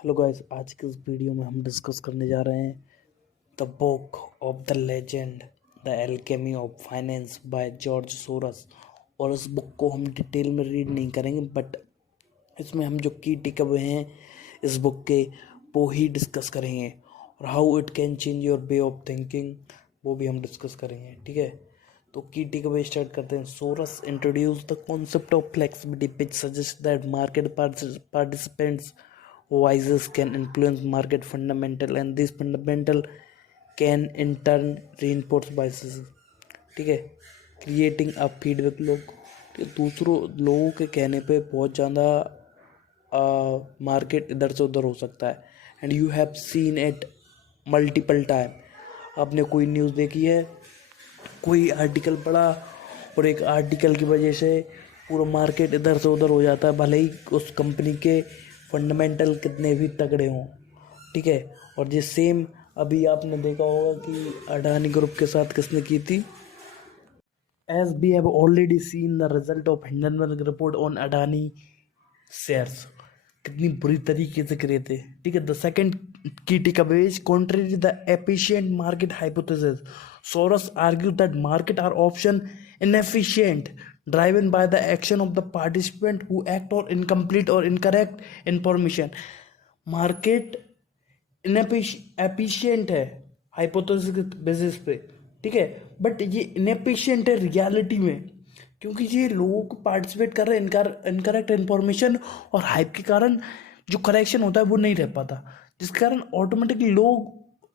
Hello guys, आज के इस वीडियो में हम डिस्कस करने जा रहे हैं the book of the legend the alchemy of finance by George Soros. और इस बुक को हम डिटेल में रीड नहीं करेंगे, बट इसमें हम जो की टेक अवे हैं इस बुक के वो ही डिस्कस करेंगे, और how it can change your way of thinking वो भी हम डिस्कस करेंगे। ठीक है, तो की टेक अवे स्टार्ट करते हैं। Soros introduce the concept of flexibility which suggest that market participants voices can influence market fundamental and this fundamental can in turn reinforce biases। ठीक है, क्रिएटिंग अ फीडबैक लूप। दूसरों लोगों के कहने पे बहुत ज़्यादा मार्केट इधर से उधर हो सकता है, and you have seen it multiple time. आपने कोई न्यूज़ देखी है, कोई आर्टिकल पढ़ा, और एक आर्टिकल की वजह से पूरा मार्केट इधर से उधर हो जाता है, भले ही उस कंपनी के फंडामेंटल कितने भी तगड़े हों। ठीक है, और ये सेम अभी आपने देखा होगा कि अडानी ग्रुप के साथ किसने की थी। As we have already seen the result of Hindenburg report on Adani shares, कितनी बुरी तरीके से करे थे। ठीक है, the second key takeaway is contrary the efficient market hypothesis. Soros argue that market are often inefficient, driven by the action of the participant who act on incomplete or incorrect information। Market inefficient है hypothesis के basis पे, ठीक है, but ये inefficient है reality में, क्योंकि ये लोगों को पार्टिसिपेट कर रहे हैं इनकरेक्ट इन्फॉर्मेशन और हाइप के कारण जो करेक्शन होता है वो नहीं रह पाता, जिसके कारण ऑटोमेटिकली लोग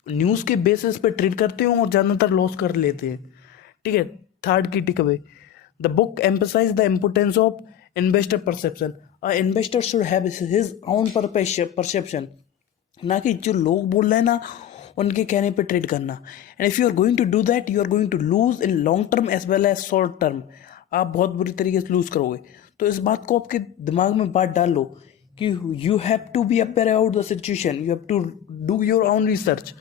न्यूज़ के बेसिस पे ट्रेड करते हैं और ज़्यादातर लॉस कर लेते हैं। ठीक है, third key takeaway, the book emphasize the importance of investor perception. A investor should have his own perception, ना कि जो लोग बोल रहे हैं ना उनके कहने पे ट्रेड करना। And if you are going to do that you are going to lose in long term as well as short term. आप बहुत बुरी तरीके से लूज करोगे। तो इस बात को आपके दिमाग में बात डाल लो कि you have to be aware about the situation, you have to do your own research.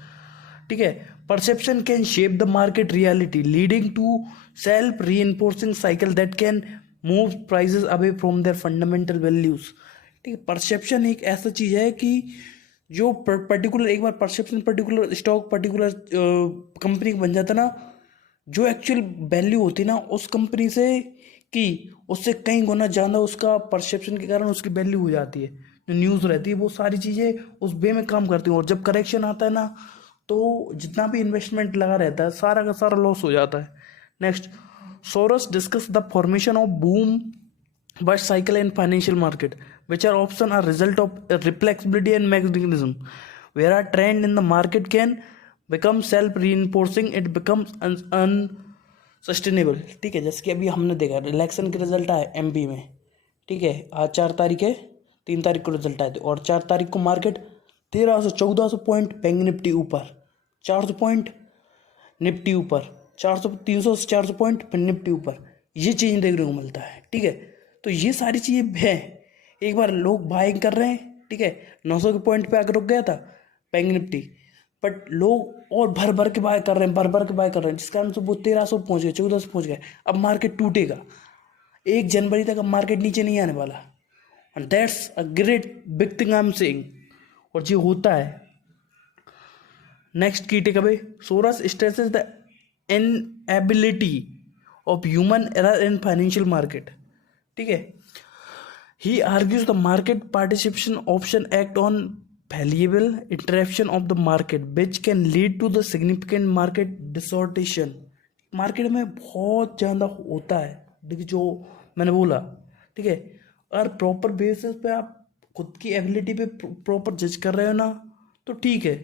ठीक है, perception can shape the market reality leading to self reinforcing cycle that can move prices away from their fundamental values. ठीक है, perception एक ऐसा चीज है कि जो पर्टिकुलर एक बार perception particular stock particular company बन जाता ना, जो एक्चुअल वैल्यू होती ना उस कंपनी से कि उससे कई गुना ज़्यादा उसका परसेप्शन के कारण उसकी वैल्यू हो जाती है। जो न्यूज़ रहती है वो सारी चीज़ें उस वे में काम करती हैं, और जब करेक्शन आता है ना तो जितना भी इन्वेस्टमेंट लगा रहता है सारा का सारा लॉस हो जाता है। Next, Soros discuss the formation of boom bust cycle in financial market, which are often a result of reflexibility and mechanism, where a trend in the market can become self-reinforcing, it becomes unsustainable। ठीक है, जैसे कि अभी हमने देखा election के result आए MP में। ठीक है, आज 4 तारीख है, 3 तारीख को रिजल्ट आए थे, और 4 तारीख को मार्केट 1300 1400 पॉइंट बैंक निफ्टी ऊपर, 400 पॉइंट निफ्टी ऊपर, 300 से 400 पॉइंट निफ्टी ऊपर, ये चेंज देखने को मिलता है। ठीक है, तो ये सारी चीज़ें हैं। एक बार लोग बाइंग कर रहे हैं, ठीक है, 900 के पॉइंट पे आकर रुक गया था बैंक निफ्टी, बट लोग और भर भर के बाय कर रहे हैं, भर भर के बाय कर रहे हैं, जिस कारण से वो 1300 पहुंच गए, 1400 पहुंच गए। अब मार्केट टूटेगा 1 जनवरी तक, अब मार्केट नीचे नहीं आने वाला, and that's a great big thing I am saying, और ये होता है। Next key takeaway, Soros stresses the inability of human error in financial market. ठीक है, he argues the market participation option act on valuable interruption of the market which can lead to the significant market distortion। Market में बहुत ज़्यादा होता है, देखिए जो मैंने बोला। ठीक है, अगर प्रॉपर बेसिस पे आप खुद की एबिलिटी पे प्रॉपर जज कर रहे हो ना तो ठीक है,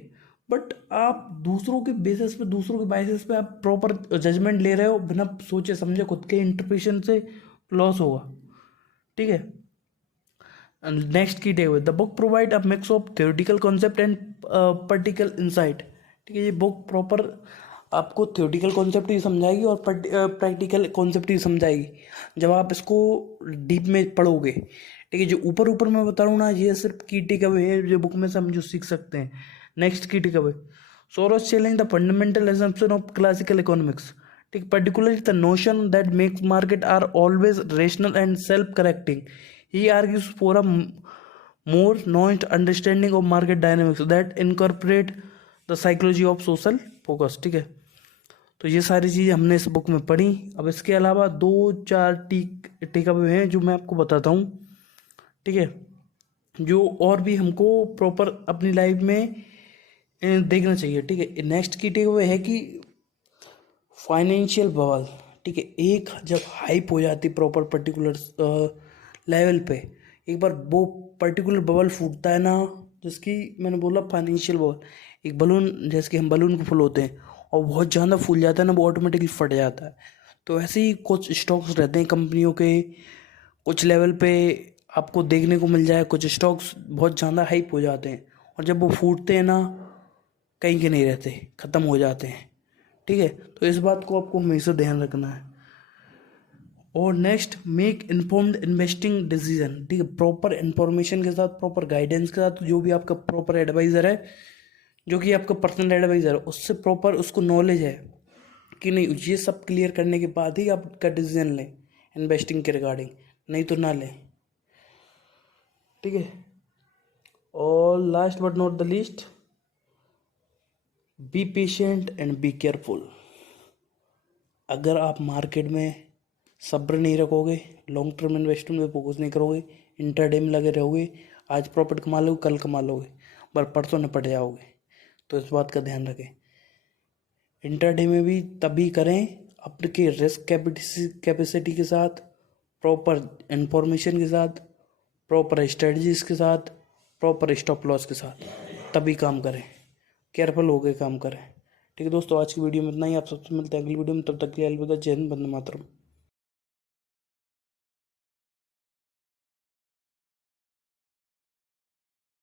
बट आप दूसरों के बेसिस पे दूसरों के बाइसिस पे आप प्रॉपर जजमेंट ले रहे हो बिना सोचे समझे खुद के इंटरप्रिटेशन से, लॉस होगा। ठीक है, next key take, the book provide a mix of theoretical concept and practical insight. ठीक है, ये बुक प्रॉपर आपको थ्योरेटिकल कॉन्सेप्ट भी समझाएगी और प्रैक्टिकल कॉन्सेप्ट भी समझाएगी जब आप इसको डीप में पढ़ोगे। ठीक है, जो ऊपर ऊपर मैं बता रहा हूँ ना ये सिर्फ की टेक अवे है जो बुक में से हम जो सीख सकते हैं। Next key takeaway, Soros challenge the fundamental assumption of classical economics. ठीक, particularly the notion that makes market are always rational and self-correcting। He argues for a more nuanced understanding of market dynamics that incorporate the psychology of social focus। ठीक है, तो ये सारी चीज़ें हमने इस book में पढ़ी। अब इसके अलावा 2-4 टेक अवे हैं जो मैं आपको बताता हूँ। ठीक है, जो और भी हमको प्रॉपर अपनी लाइफ में देखना चाहिए। ठीक है, नेक्स्ट की टेक अवे है कि फाइनेंशियल बबल। ठीक है, एक जब हाइप हो जाती प्रॉपर पर्टिकुलर लेवल पे, एक बार वो पर्टिकुलर बबल फूटता है ना, जिसकी मैंने बोला फाइनेंशियल बबल, एक बलून, जैसे कि हम बलून को फुलाते हैं और बहुत ज़्यादा फूल जाता है ना, वो ऑटोमेटिकली फट जाता है। तो ऐसे ही कुछ स्टॉक्स रहते हैं कंपनियों के, कुछ लेवल पे आपको देखने को मिल जाए, कुछ स्टॉक्स बहुत ज़्यादा हाइप हो जाते हैं और जब वो फूटते हैं ना, कहीं के नहीं रहते, ख़त्म हो जाते हैं। ठीक है, तो इस बात को आपको हमेशा ध्यान रखना है। और next, make informed investing decision. ठीक है, प्रॉपर इन्फॉर्मेशन के साथ, प्रॉपर गाइडेंस के साथ, जो भी आपका प्रॉपर एडवाइज़र है, जो कि आपका पर्सनल एडवाइज़र है, उससे प्रॉपर उसको नॉलेज है कि नहीं, ये सब क्लियर करने के बाद ही आपका डिसीजन लें इन्वेस्टिंग के रिगार्डिंग, नहीं तो ना लें। ठीक है, और last but not the least, be patient and be careful. अगर आप मार्केट में सब्र नहीं रखोगे, लॉन्ग टर्म इन्वेस्टमेंट में फोकस नहीं करोगे, इंटरडे में लगे रहोगे, आज प्रॉफिट कमा लोगे, कल कमा लोगे, पर परसों निपट जाओगे। तो इस बात का ध्यान रखें। इंटरडे में भी तभी करें आपके रिस्क कैपेसिटी के साथ, प्रॉपर इंफॉर्मेशन के साथ, प्रॉपर स्ट्रेटजीज के साथ, प्रॉपर स्टॉप लॉस के साथ, तभी काम करें, केयरफुल होकर काम करें। ठीक है दोस्तों, आज की वीडियो में इतना ही। आप सबसे मिलते हैं अगली वीडियो में, तब तक के लिए अलविदा। जय हिंद, वंदे मातरम।